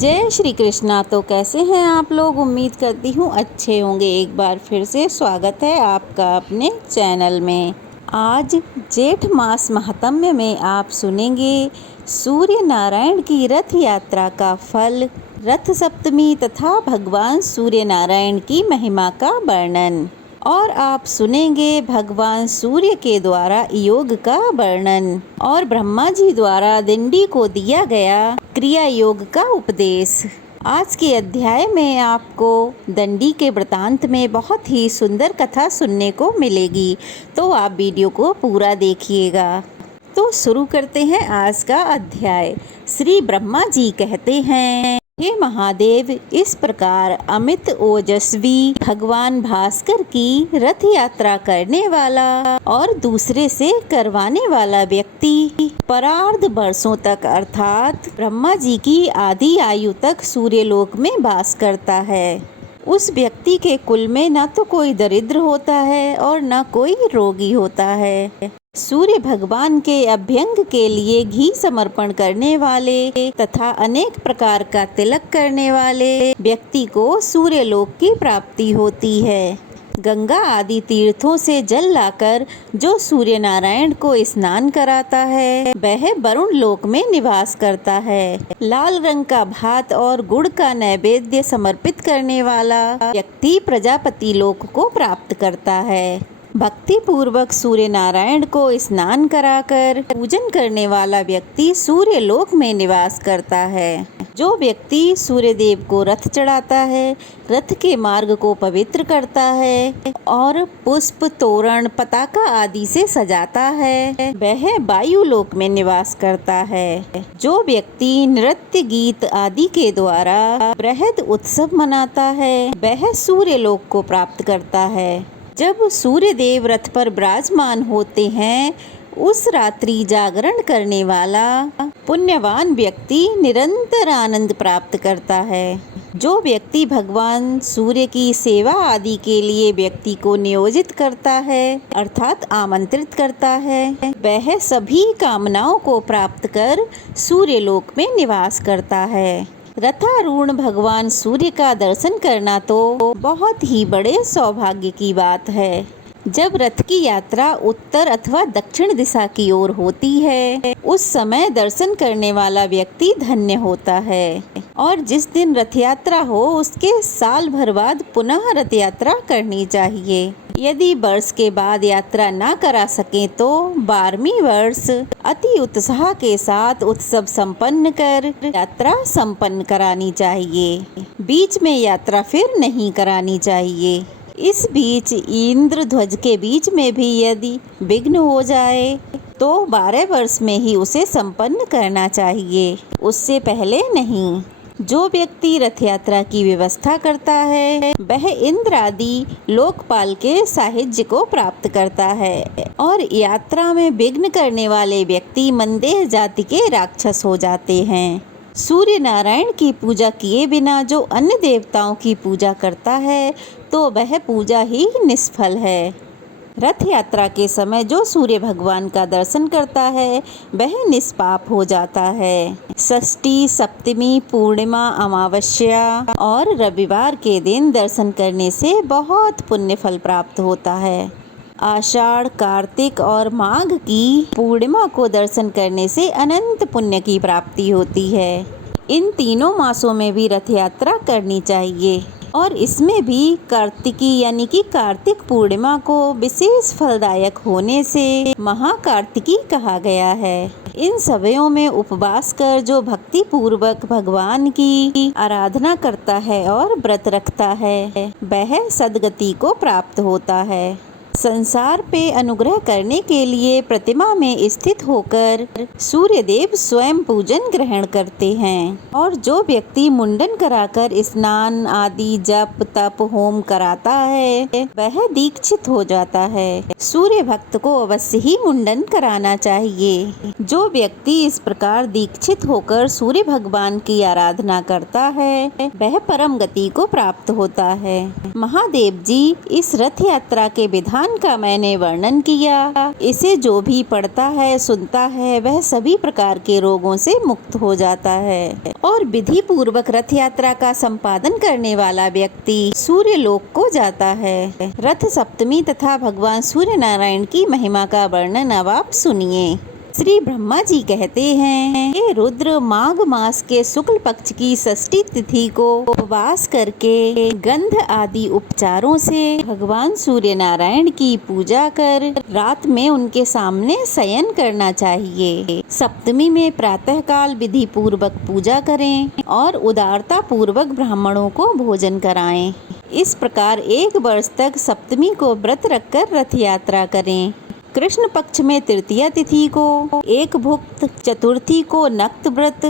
जय श्री कृष्णा। तो कैसे हैं आप लोग? उम्मीद करती हूँ अच्छे होंगे। एक बार फिर से स्वागत है आपका अपने चैनल में। आज जेठ मास महात्म्य में आप सुनेंगे सूर्य नारायण की रथ यात्रा का फल, रथ सप्तमी तथा भगवान सूर्य नारायण की महिमा का वर्णन। और आप सुनेंगे भगवान सूर्य के द्वारा योग का वर्णन और ब्रह्मा जी द्वारा दिंडी को दिया गया क्रिया योग का उपदेश। आज के अध्याय में आपको दंडी के वृतांत में बहुत ही सुंदर कथा सुनने को मिलेगी, तो आप वीडियो को पूरा देखिएगा। तो शुरू करते हैं आज का अध्याय। श्री ब्रह्मा जी कहते हैं, हे महादेव, इस प्रकार अमित ओजस्वी भगवान भास्कर की रथ यात्रा करने वाला और दूसरे से करवाने वाला व्यक्ति परार्ध वर्षों तक अर्थात ब्रह्मा जी की आधी आयु तक सूर्यलोक में वास करता है। उस व्यक्ति के कुल में न तो कोई दरिद्र होता है और न कोई रोगी होता है। सूर्य भगवान के अभ्यंग के लिए घी समर्पण करने वाले तथा अनेक प्रकार का तिलक करने वाले व्यक्ति को सूर्यलोक की प्राप्ति होती है। गंगा आदि तीर्थों से जल लाकर जो सूर्य नारायण को स्नान कराता है वह वरुण लोक में निवास करता है। लाल रंग का भात और गुड़ का नैवेद्य समर्पित करने वाला व्यक्ति प्रजापति लोक को प्राप्त करता है। भक्ति पूर्वक सूर्य नारायण को स्नान कराकर पूजन करने वाला व्यक्ति सूर्य लोक में निवास करता है। जो व्यक्ति सूर्य देव को रथ चढ़ाता है, रथ के मार्ग को पवित्र करता है और पुष्प, तोरण, पताका आदि से सजाता है, वह वायु लोक में निवास करता है। जो व्यक्ति नृत्य, गीत आदि के द्वारा बृहद उत्सव मनाता है वह सूर्य लोक को प्राप्त करता है। जब सूर्य देव रथ पर विराजमान होते हैं, उस रात्रि जागरण करने वाला पुण्यवान व्यक्ति निरंतर आनंद प्राप्त करता है। जो व्यक्ति भगवान सूर्य की सेवा आदि के लिए व्यक्ति को नियोजित करता है अर्थात आमंत्रित करता है, वह सभी कामनाओं को प्राप्त कर सूर्यलोक में निवास करता है। रथारूढ़ भगवान सूर्य का दर्शन करना तो बहुत ही बड़े सौभाग्य की बात है। जब रथ की यात्रा उत्तर अथवा दक्षिण दिशा की ओर होती है, उस समय दर्शन करने वाला व्यक्ति धन्य होता है। और जिस दिन रथ यात्रा हो उसके साल भर बाद पुनः रथ यात्रा करनी चाहिए। यदि वर्ष के बाद यात्रा ना करा सके तो 12वीं वर्ष अति उत्साह के साथ उत्सव संपन्न कर यात्रा संपन्न करानी चाहिए। बीच में यात्रा फिर नहीं करानी चाहिए। इस बीच इंद्र ध्वज के बीच में भी यदि विघ्न हो जाए तो 12 वर्ष में ही उसे संपन्न करना चाहिए, उससे पहले नहीं। जो व्यक्ति रथ यात्रा की व्यवस्था करता है वह इंद्र आदि लोकपाल के साहित्य को प्राप्त करता है और यात्रा में विघ्न करने वाले व्यक्ति मंदेह जाति के राक्षस हो जाते हैं। सूर्य नारायण की पूजा किए बिना जो अन्य देवताओं की पूजा करता है तो वह पूजा ही निष्फल है। रथ यात्रा के समय जो सूर्य भगवान का दर्शन करता है वह निष्पाप हो जाता है। षष्ठी, सप्तमी, पूर्णिमा, अमावस्या और रविवार के दिन दर्शन करने से बहुत पुण्य फल प्राप्त होता है। आषाढ़, कार्तिक और माघ की पूर्णिमा को दर्शन करने से अनंत पुण्य की प्राप्ति होती है। इन तीनों मासों में भी रथ यात्रा करनी चाहिए और इसमें भी कार्तिकी यानी कि कार्तिक पूर्णिमा को विशेष फलदायक होने से महाकार्तिकी कहा गया है। इन समयों में उपवास कर जो भक्ति पूर्वक भगवान की आराधना करता है और व्रत रखता है वह सद्गति को प्राप्त होता है। संसार पे अनुग्रह करने के लिए प्रतिमा में स्थित होकर सूर्य देव स्वयं पूजन ग्रहण करते हैं। और जो व्यक्ति मुंडन कराकर स्नान आदि जप तप होम कराता है वह दीक्षित हो जाता है। सूर्य भक्त को अवश्य ही मुंडन कराना चाहिए। जो व्यक्ति इस प्रकार दीक्षित होकर सूर्य भगवान की आराधना करता है वह परम गति को प्राप्त होता है। महादेव जी इस रथ यात्रा के विधान विधान का मैंने वर्णन किया। इसे जो भी पढ़ता है, सुनता है, वह सभी प्रकार के रोगों से मुक्त हो जाता है और विधि पूर्वक रथ यात्रा का संपादन करने वाला व्यक्ति सूर्य लोक को जाता है। रथ सप्तमी तथा भगवान सूर्य नारायण की महिमा का वर्णन अब आप सुनिए। श्री ब्रह्मा जी कहते हैं, हे रुद्र, माघ मास के शुक्ल पक्ष की षष्ठी तिथि को उपवास करके गंध आदि उपचारों से भगवान सूर्य नारायण की पूजा कर रात में उनके सामने शयन करना चाहिए। सप्तमी में प्रातः काल विधि पूर्वक पूजा करें और उदारता पूर्वक ब्राह्मणों को भोजन कराएं। इस प्रकार 1 वर्ष तक सप्तमी को व्रत रखकर रथ यात्रा करें। कृष्ण पक्ष में तृतीया तिथि को एक भुक्त, चतुर्थी को नक्त व्रत,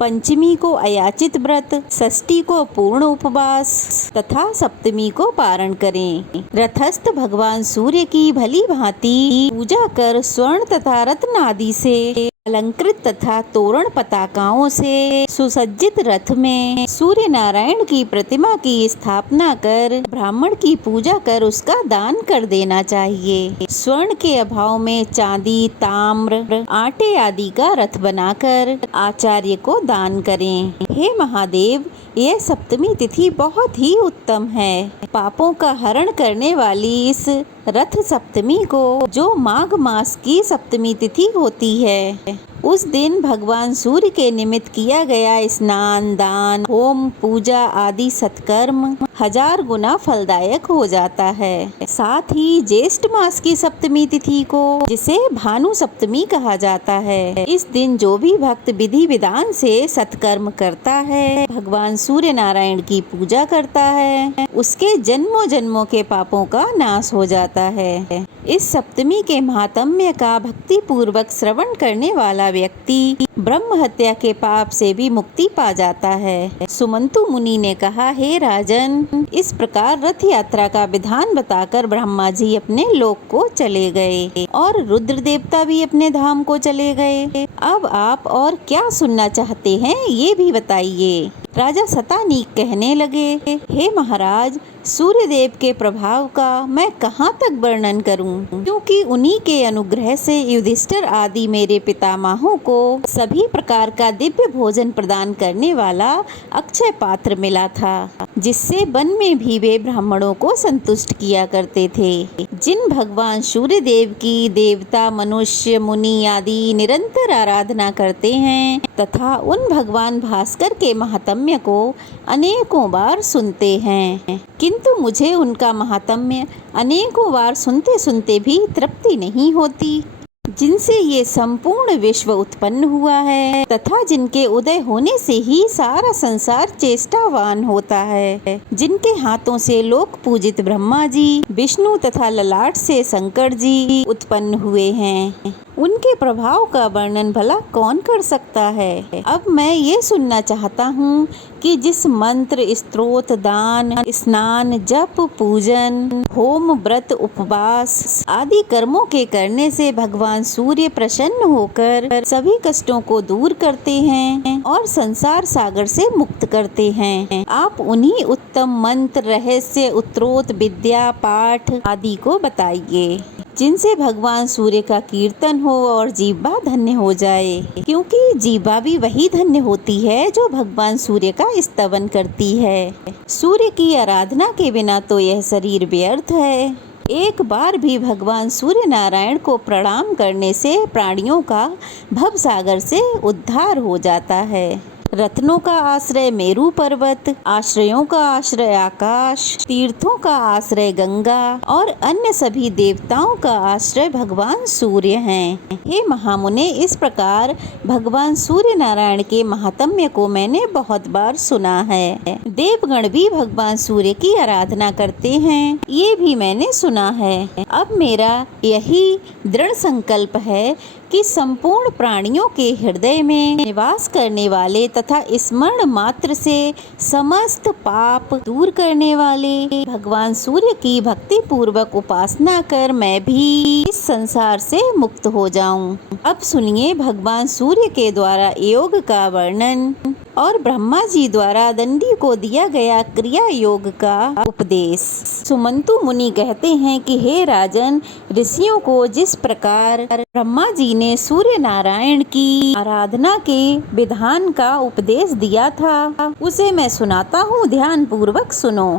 पंचमी को अयाचित व्रत, षष्ठी को पूर्ण उपवास तथा सप्तमी को पारण करें। रथस्थ भगवान सूर्य की भली भांति पूजा कर स्वर्ण तथा रत्न आदि से अलंकृत तथा तोरण पताकाओं से सुसज्जित रथ में सूर्य नारायण की प्रतिमा की स्थापना कर ब्राह्मण की पूजा कर उसका दान कर देना चाहिए। स्वर्ण के अभाव में चांदी, ताम्र, आटे आदि का रथ बनाकर आचार्य को दान करें। हे महादेव, यह सप्तमी तिथि बहुत ही उत्तम है। पापों का हरण करने वाली इस रथ सप्तमी को, जो माघ मास की सप्तमी तिथि होती है, उस दिन भगवान सूर्य के निमित्त किया गया स्नान, दान, होम, पूजा आदि सत्कर्म 1000 गुना फलदायक हो जाता है। साथ ही ज्येष्ठ मास की सप्तमी तिथि को, जिसे भानु सप्तमी कहा जाता है, इस दिन जो भी भक्त विधि विधान से सत्कर्म करता है, भगवान सूर्य नारायण की पूजा करता है, उसके जन्मों जन्मों के पापों का नाश हो जाता है। इस सप्तमी के महात्म्य का भक्ति पूर्वक श्रवण करने वाला व्यक्ति ब्रह्म हत्या के पाप से भी मुक्ति पा जाता है। सुमंतु मुनि ने कहा, हे राजन, इस प्रकार रथ यात्रा का विधान बताकर ब्रह्मा जी अपने लोक को चले गए और रुद्र देवता भी अपने धाम को चले गए। अब आप और क्या सुनना चाहते हैं, ये भी बताइए। राजा शतानीक कहने लगे, हे महाराज, सूर्य देव के प्रभाव का मैं कहाँ तक वर्णन करूं, क्योंकि उन्हीं के अनुग्रह से युधिष्ठिर आदि मेरे पितामहों को सभी प्रकार का दिव्य भोजन प्रदान करने वाला अक्षय पात्र मिला था, जिससे वन में भी वे ब्राह्मणों को संतुष्ट किया करते थे। जिन भगवान सूर्य देव की देवता, मनुष्य, मुनि आदि निरंतर आराधना करते हैं तथा उन भगवान भास्कर के महात्म्य को अनेकों बार सुनते हैं, किंतु मुझे उनका महात्म्य अनेकों बार सुनते सुनते भी तृप्ति नहीं होती, जिनसे ये संपूर्ण विश्व उत्पन्न हुआ है तथा जिनके उदय होने से ही सारा संसार चेष्टावान होता है, जिनके हाथों से लोक पूजित ब्रह्मा जी, विष्णु तथा ललाट से शंकर जी उत्पन्न हुए हैं, उनके प्रभाव का वर्णन भला कौन कर सकता है। अब मैं ये सुनना चाहता हूँ कि जिस मंत्र, स्तोत्र, दान, स्नान, जप, पूजन, होम, व्रत, उपवास आदि कर्मों के करने से भगवान सूर्य प्रसन्न होकर सभी कष्टों को दूर करते हैं और संसार सागर से मुक्त करते हैं, आप उन्हीं उत्तम मंत्र, रहस्य, उत्रोत, विद्या, पाठ आदि को बताइए, जिनसे भगवान सूर्य का कीर्तन हो और जीवा धन्य हो जाए, क्योंकि जीवा भी वही धन्य होती है जो भगवान सूर्य का स्तवन करती है। सूर्य की आराधना के बिना तो यह शरीर व्यर्थ है। एक बार भी भगवान सूर्य नारायण को प्रणाम करने से प्राणियों का भवसागर से उद्धार हो जाता है। रत्नों का आश्रय मेरु पर्वत, आश्रयों का आश्रय आकाश, तीर्थों का आश्रय गंगा और अन्य सभी देवताओं का आश्रय भगवान सूर्य हैं। हे महामुने, इस प्रकार भगवान सूर्य नारायण के महात्म्य को मैंने बहुत बार सुना है। देवगण भी भगवान सूर्य की आराधना करते हैं, ये भी मैंने सुना है। अब मेरा यही दृढ़ संकल्प है कि संपूर्ण प्राणियों के हृदय में निवास करने वाले तथा स्मरण मात्र से समस्त पाप दूर करने वाले भगवान सूर्य की भक्ति पूर्वक उपासना कर मैं भी इस संसार से मुक्त हो जाऊं। अब सुनिए भगवान सूर्य के द्वारा योग का वर्णन और ब्रह्मा जी द्वारा दंडी को दिया गया क्रिया योग का उपदेश। सुमंतु मुनि कहते हैं कि हे राजन, ऋषियों को जिस प्रकार ब्रह्मा जी ने सूर्य नारायण की आराधना के विधान का उपदेश दिया था, उसे मैं सुनाता हूँ, ध्यान पूर्वक सुनो।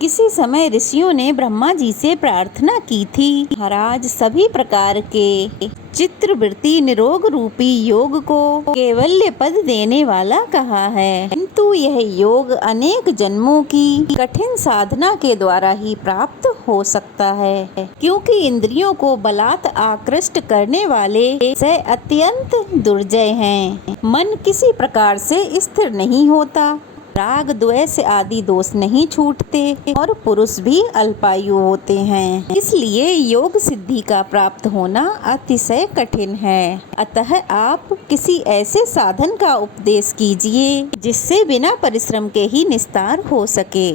किसी समय ऋषियों ने ब्रह्मा जी से प्रार्थना की थी, महाराज, सभी प्रकार के चित्रवृत्ति निरोग रूपी योग को कैवल्य पद देने वाला कहा है, किंतु यह योग अनेक जन्मों की कठिन साधना के द्वारा ही प्राप्त हो सकता है, क्योंकि इंद्रियों को बलात् आकृष्ट करने वाले से अत्यंत दुर्जय हैं। मन किसी प्रकार से स्थिर नहीं होता, राग द्वेष आदि दोष नहीं छूटते और पुरुष भी अल्पायु होते हैं। इसलिए योग सिद्धि का प्राप्त होना अतिशय कठिन है। अतः आप किसी ऐसे साधन का उपदेश कीजिए जिससे बिना परिश्रम के ही निस्तार हो सके।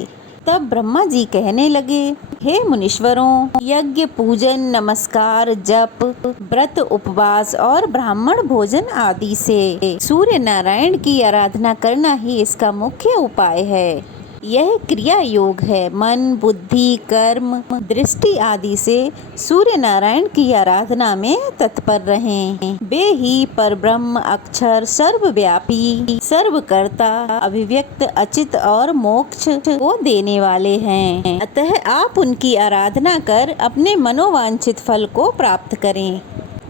तब ब्रह्मा जी कहने लगे, हे मुनीश्वरों, यज्ञ, पूजन, नमस्कार, जप, व्रत, उपवास और ब्राह्मण भोजन आदि से सूर्य नारायण की आराधना करना ही इसका मुख्य उपाय है। यह क्रिया योग है। मन, बुद्धि, कर्म, दृष्टि आदि से सूर्य नारायण की आराधना में तत्पर रहें। वे ही परब्रह्म, अक्षर, सर्वव्यापी, सर्वकर्ता, अभिव्यक्त, अचित और मोक्ष को देने वाले हैं। अतः आप उनकी आराधना कर अपने मनोवांछित फल को प्राप्त करें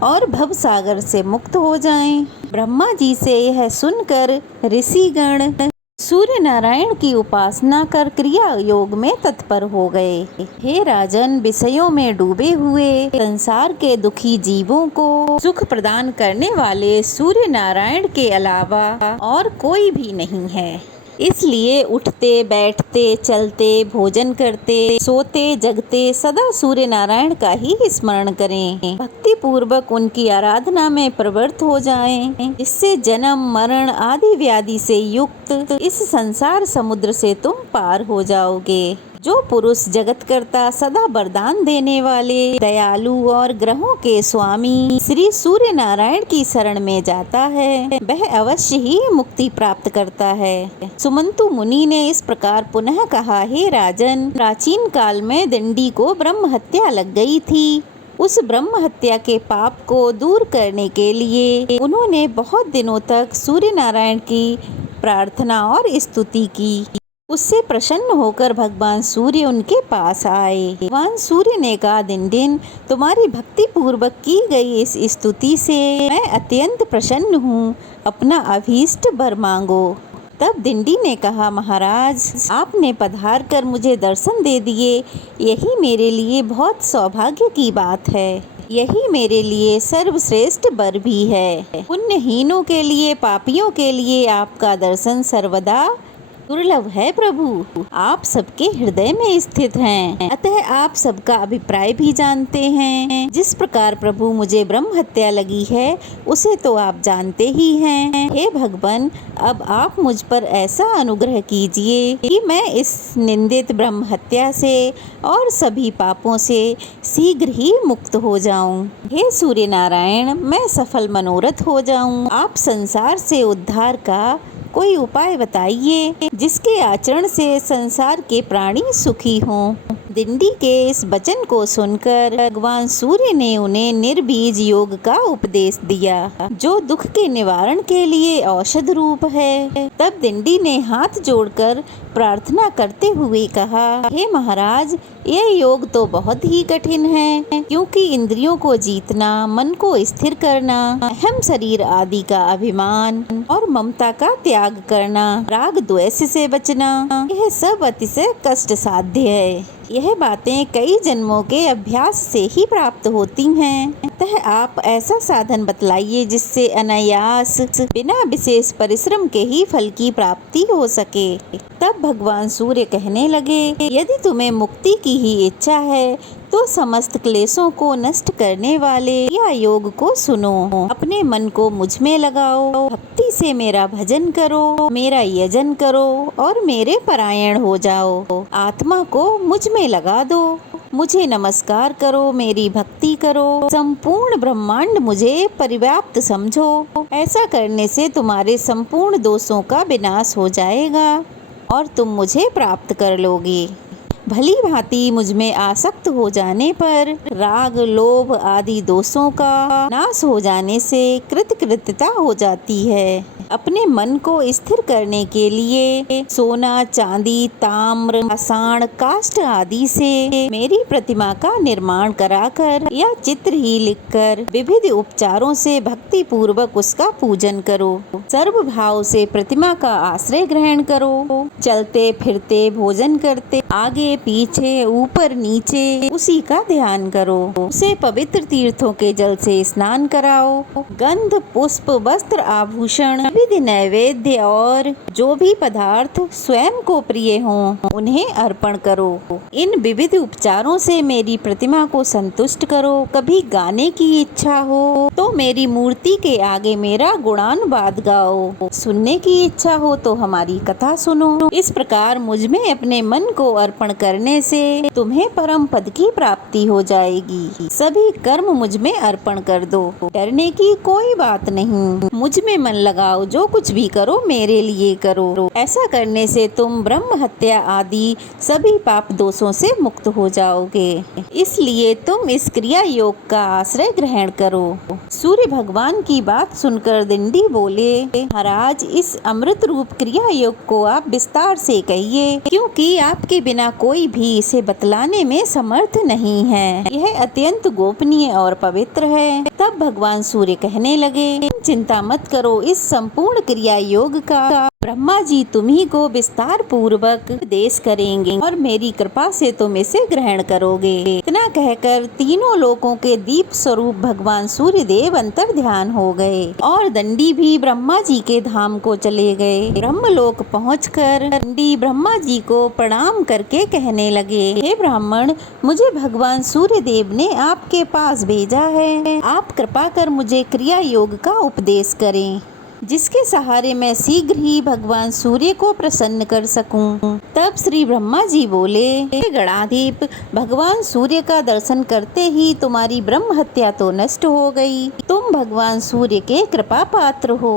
और भव सागर से मुक्त हो जाएं। ब्रह्मा जी से यह सुनकर ऋषिगण सूर्य नारायण की उपासना कर क्रिया योग में तत्पर हो गए। हे राजन, विषयों में डूबे हुए संसार के दुखी जीवों को सुख प्रदान करने वाले सूर्य नारायण के अलावा और कोई भी नहीं है। इसलिए उठते, बैठते, चलते, भोजन करते, सोते, जगते सदा सूर्य नारायण का ही स्मरण करें। भक्ति पूर्वक उनकी आराधना में प्रवृत्त हो जाएं, जिससे जन्म, मरण आदि व्याधि से युक्त इस संसार समुद्र से तुम पार हो जाओगे। जो पुरुष जगत करता, सदा वरदान देने वाले, दयालु और ग्रहों के स्वामी श्री सूर्य नारायण की शरण में जाता है, वह अवश्य ही मुक्ति प्राप्त करता है। सुमंतु मुनि ने इस प्रकार पुनः कहा, हे राजन, प्राचीन काल में दंडी को ब्रह्म हत्या लग गई थी। उस ब्रह्म हत्या के पाप को दूर करने के लिए उन्होंने बहुत दिनों तक सूर्य नारायण की प्रार्थना और स्तुति की। उससे प्रसन्न होकर भगवान सूर्य उनके पास आए। भगवान सूर्य ने कहा, दिन तुम्हारी भक्ति पूर्वक की गई इस स्तुति से मैं अत्यंत प्रसन्न हूँ, अपना अभीष्ट वर मांगो। तब दिंडी ने कहा, महाराज, आपने पधार कर मुझे दर्शन दे दिए, यही मेरे लिए बहुत सौभाग्य की बात है। यही मेरे लिए सर्वश्रेष्ठ वर भी है। पुण्यहीनों के लिए, पापियों के लिए आपका दर्शन सर्वदा दुर्लभ है। प्रभु, आप सबके हृदय में स्थित हैं, अतः आप सबका अभिप्राय भी जानते हैं। जिस प्रकार प्रभु मुझे ब्रह्म हत्या लगी है, उसे तो आप जानते ही हैं। हे भगवान, अब आप मुझ पर ऐसा अनुग्रह कीजिए कि मैं इस निंदित ब्रह्म हत्या से और सभी पापों से शीघ्र ही मुक्त हो जाऊं। हे सूर्य नारायण, मैं सफल मनोरथ हो जाऊं। आप संसार से उद्धार का कोई उपाय बताइए, जिसके आचरण से संसार के प्राणी सुखी हों। दिंडी के इस वचन को सुनकर भगवान सूर्य ने उन्हें निर्बीज योग का उपदेश दिया, जो दुख के निवारण के लिए औषध रूप है। तब दिंडी ने हाथ जोड़कर प्रार्थना करते हुए कहा, हे महाराज, यह योग तो बहुत ही कठिन है, क्योंकि इंद्रियों को जीतना, मन को स्थिर करना, अहम शरीर आदि का अभिमान और ममता का त्याग करना, राग द्वेष से बचना, यह सब अतिशय कष्ट साध्य है। यह बातें कई जन्मों के अभ्यास से ही प्राप्त होती हैं। अतः आप ऐसा साधन बतलाइए जिससे अनायास, बिना विशेष परिश्रम के ही फल की प्राप्ति हो सके। तब भगवान सूर्य कहने लगे, यदि तुम्हें मुक्ति की ही इच्छा है तो समस्त क्लेशों को नष्ट करने वाले क्रिया योग को सुनो। अपने मन को मुझ में लगाओ, भक्ति से मेरा भजन करो, मेरा यजन करो और मेरे परायण हो जाओ। आत्मा को मुझ में लगा दो, मुझे नमस्कार करो, मेरी भक्ति करो, संपूर्ण ब्रह्मांड मुझे परिव्याप्त समझो। ऐसा करने से तुम्हारे संपूर्ण दोषों का विनाश हो जाएगा और तुम मुझे प्राप्त कर लोगे। भली भांति मुझ में आसक्त हो जाने पर राग लोभ आदि दोषों का नाश हो जाने से कृतकृत्यता हो जाती है। अपने मन को स्थिर करने के लिए सोना चांदी ताम्र पाषाण काष्ठ आदि से मेरी प्रतिमा का निर्माण कराकर या चित्र ही लिखकर विविध उपचारों से भक्ति पूर्वक उसका पूजन करो। सर्व भाव से प्रतिमा का आश्रय ग्रहण करो। चलते फिरते भोजन करते आगे पीछे ऊपर नीचे उसी का ध्यान करो। उसे पवित्र तीर्थों के जल से स्नान कराओ। गंध पुष्प वस्त्र आभूषण विधि नैवेद्य और जो भी पदार्थ स्वयं को प्रिय हों उन्हें अर्पण करो। इन विविध उपचारों से मेरी प्रतिमा को संतुष्ट करो। कभी गाने की इच्छा हो तो मेरी मूर्ति के आगे मेरा गुणानुवाद गाओ। सुनने की इच्छा हो तो हमारी कथा सुनो। इस प्रकार मुझ में अपने मन को अर्पण करने से तुम्हें परम पद की प्राप्ति हो जाएगी। सभी कर्म मुझ में अर्पण कर दो, डरने की कोई बात नहीं। मुझ में मन लगाओ, जो कुछ भी करो मेरे लिए करो। ऐसा करने से तुम ब्रह्म हत्या आदि सभी पाप दोषों से मुक्त हो जाओगे। इसलिए तुम इस क्रिया योग का आश्रय ग्रहण करो। सूर्य भगवान की बात सुनकर दिंडी बोले, महाराज इस अमृत रूप क्रिया योग को आप विस्तार से कहिए, क्योंकि आपके बिना कोई भी इसे बतलाने में समर्थ नहीं है। यह अत्यंत गोपनीय और पवित्र है। तब भगवान सूर्य कहने लगे, चिंता मत करो, इस संपूर्ण क्रिया योग का ब्रह्मा जी तुम्ही को विस्तार पूर्वक उपदेश करेंगे और मेरी कृपा से तुम इसे ग्रहण करोगे। इतना कहकर तीनों लोकों के दीप स्वरूप भगवान सूर्य देव अंतर ध्यान हो गए और दंडी भी ब्रह्मा जी के धाम को चले गए। ब्रह्मलोक पहुंचकर दंडी ब्रह्मा जी को प्रणाम करके कहने लगे, हे ब्राह्मण, मुझे भगवान सूर्य देव ने आपके पास भेजा है। आप कृपा कर मुझे क्रिया योग का उपदेश करें, जिसके सहारे मैं शीघ्र ही भगवान सूर्य को प्रसन्न कर सकूं। तब श्री ब्रह्मा जी बोले, हे गणाधीप, भगवान सूर्य का दर्शन करते ही तुम्हारी ब्रह्म हत्या तो नष्ट हो गई। तुम भगवान सूर्य के कृपा पात्र हो।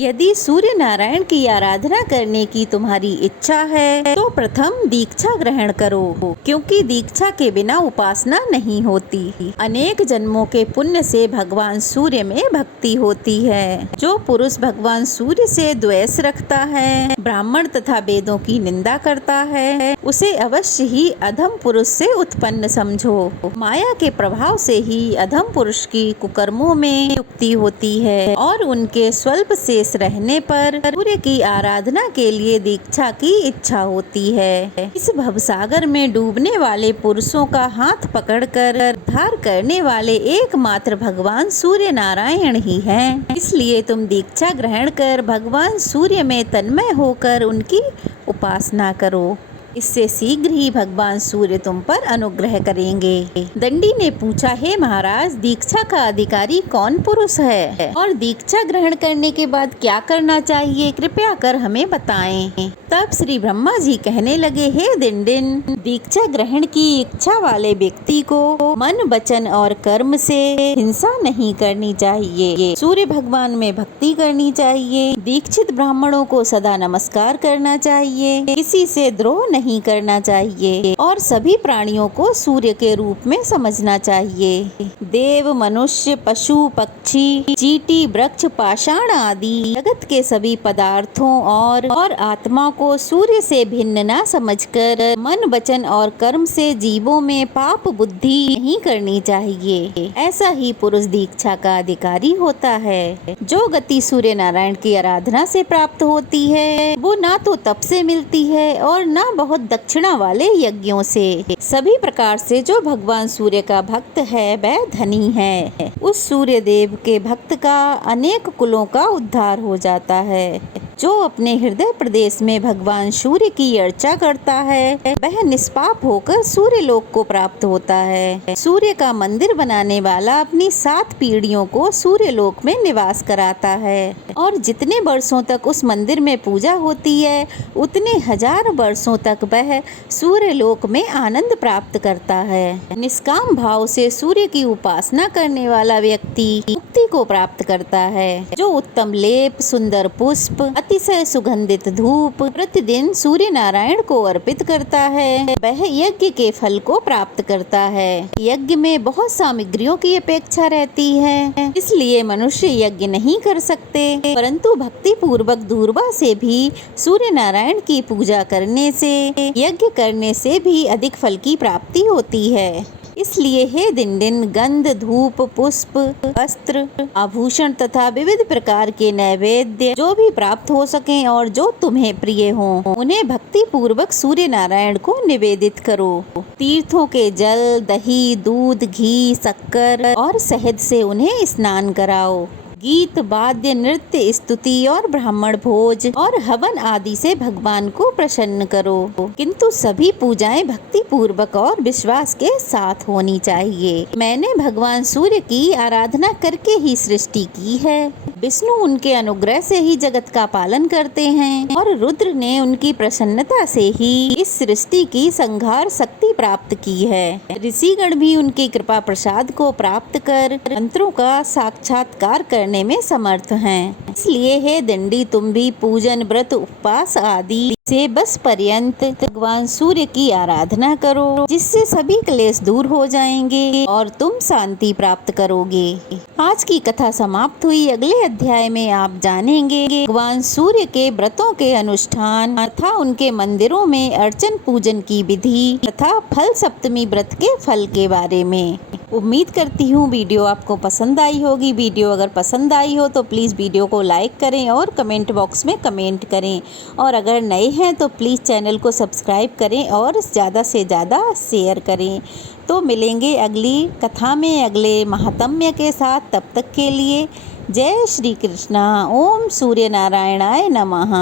यदि सूर्य नारायण की आराधना करने की तुम्हारी इच्छा है तो प्रथम दीक्षा ग्रहण करो, क्योंकि दीक्षा के बिना उपासना नहीं होती। अनेक जन्मों के पुण्य से भगवान सूर्य में भक्ति होती है। जो पुरुष भगवान सूर्य से द्वेष रखता है, ब्राह्मण तथा वेदों की निंदा करता है, उसे अवश्य ही अधम पुरुष से उत्पन्न समझो। माया के प्रभाव से ही अधम पुरुष की कुकर्मों में युक्ति होती है और उनके स्वल्प शेष रहने पर सूर्य की आराधना के लिए दीक्षा की इच्छा होती है। इस भवसागर में डूबने वाले पुरुषों का हाथ पकड़कर उद्धार करने वाले एकमात्र भगवान सूर्य नारायण ही हैं। इसलिए तुम दीक्षा ग्रहण कर भगवान सूर्य में तन्मय होकर उनकी उपासना करो। इससे शीघ्र ही भगवान सूर्य तुम पर अनुग्रह करेंगे। दंडी ने पूछा, हे महाराज, दीक्षा का अधिकारी कौन पुरुष है और दीक्षा ग्रहण करने के बाद क्या करना चाहिए, कृपया कर हमें बताएं। तब श्री ब्रह्मा जी कहने लगे, हे दिंडिन, दीक्षा ग्रहण की इच्छा वाले व्यक्ति को मन वचन और कर्म से हिंसा नहीं करनी चाहिए। सूर्य भगवान में भक्ति करनी चाहिए। दीक्षित ब्राह्मणों को सदा नमस्कार करना चाहिए। किसी से द्रोह नहीं करना चाहिए और सभी प्राणियों को सूर्य के रूप में समझना चाहिए। देव मनुष्य पशु पक्षी चींटी वृक्ष पाषाण आदि जगत के सभी पदार्थों और आत्मा को सूर्य से भिन्न न समझकर मन वचन और कर्म से जीवों में पाप बुद्धि नहीं करनी चाहिए। ऐसा ही पुरुष दीक्षा का अधिकारी होता है। जो गति सूर्य नारायण की आराधना से प्राप्त होती है वो ना तो तप से मिलती है और ना बहुत दक्षिणा वाले यज्ञों से। सभी प्रकार से जो भगवान सूर्य का भक्त है वह धनी है। उस सूर्य देव के भक्त का अनेक कुलों का उद्धार हो जाता है। जो अपने हृदय प्रदेश में भगवान सूर्य की अर्चा करता है वह निष्पाप होकर सूर्य लोक को प्राप्त होता है। सूर्य का मंदिर बनाने वाला अपनी 7 पीढ़ियों को सूर्य लोक में निवास कराता है और जितने वर्षों तक उस मंदिर में पूजा होती है उतने 1000 वर्षों तक वह सूर्य लोक में आनंद प्राप्त करता है। निष्काम भाव से सूर्य की उपासना करने वाला व्यक्ति मुक्ति को प्राप्त करता है। जो उत्तम लेप, सुंदर पुष्प, अतिशय सुगंधित धूप प्रतिदिन सूर्य नारायण को अर्पित करता है वह यज्ञ के फल को प्राप्त करता है। यज्ञ में बहुत सामग्रियों की अपेक्षा रहती है, इसलिए मनुष्य यज्ञ नहीं कर सकते, परंतु भक्ति पूर्वक दूर्वा से भी सूर्य नारायण की पूजा करने से, यज्ञ करने से भी अधिक फल की प्राप्ति होती है। इसलिए हे दिन दिन गंध, धूप, पुष्प, वस्त्र, आभूषण तथा विविध प्रकार के नैवेद्य जो भी प्राप्त हो सके और जो तुम्हें प्रिय हो उन्हें भक्ति पूर्वक सूर्य नारायण को निवेदित करो। तीर्थों के जल, दही, दूध, घी, शक्कर और शहद से उन्हें स्नान कराओ। गीत, वाद्य, नृत्य, स्तुति और ब्राह्मण भोज और हवन आदि से भगवान को प्रसन्न करो, किंतु सभी पूजाएं भक्ति पूर्वक और विश्वास के साथ होनी चाहिए। मैंने भगवान सूर्य की आराधना करके ही सृष्टि की है। विष्णु उनके अनुग्रह से ही जगत का पालन करते हैं और रुद्र ने उनकी प्रसन्नता से ही इस सृष्टि की संहार शक्ति प्राप्त की है। ऋषिगण भी उनकी कृपा प्रसाद को प्राप्त कर मंत्रों का साक्षात्कार करने में समर्थ हैं। इसलिए हे दंडी, तुम भी पूजन, व्रत, उपवास आदि से बस पर्यंत भगवान सूर्य की आराधना करो, जिससे सभी क्लेश दूर हो जाएंगे और तुम शांति प्राप्त करोगे। आज की कथा समाप्त हुई। अगले अध्याय में आप जानेंगे भगवान सूर्य के व्रतों के अनुष्ठान तथा उनके मंदिरों में अर्चन पूजन की विधि तथा फल सप्तमी व्रत के फल के बारे में। उम्मीद करती हूँ वीडियो आपको पसंद आई होगी। वीडियो अगर पसंद आई हो तो प्लीज़ वीडियो को लाइक करें और कमेंट बॉक्स में कमेंट करें, और अगर नए हैं तो प्लीज़ चैनल को सब्सक्राइब करें और ज़्यादा से ज़्यादा शेयर करें। तो मिलेंगे अगली कथा में अगले महात्म्य के साथ। तब तक के लिए जय श्री कृष्णा। ओम सूर्य नारायणाय नमः।